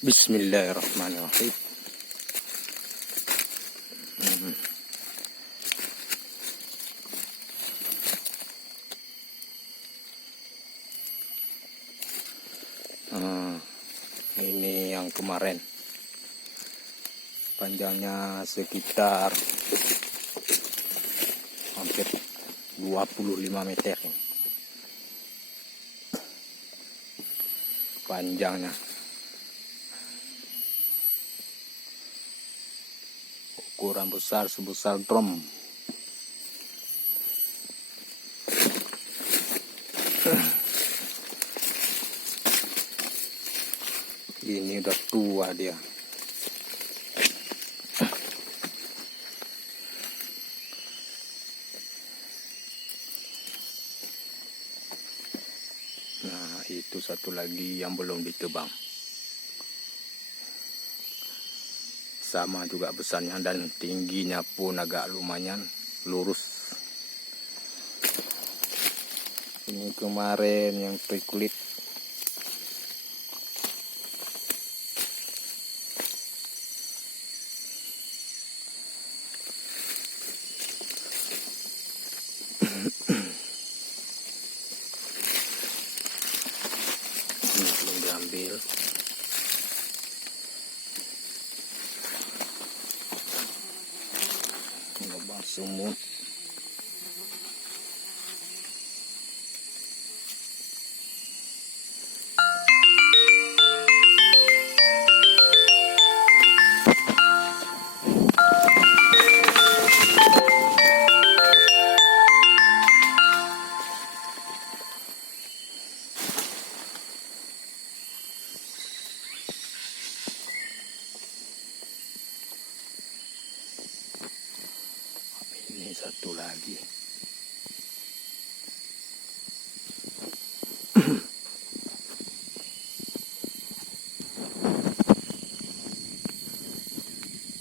Bismillahirrahmanirrahim. Ini yang kemarin, panjangnya sekitar hampir 25 meter panjangnya. Ukuran besar sebesar drum. Ini udah tua dia. Nah, itu satu lagi yang belum ditebang. Sama juga besarnya dan tingginya pun agak lumayan lurus. Ini kemarin yang kulit. Ini belum diambil. Lubang sumut. Ini satu lagi.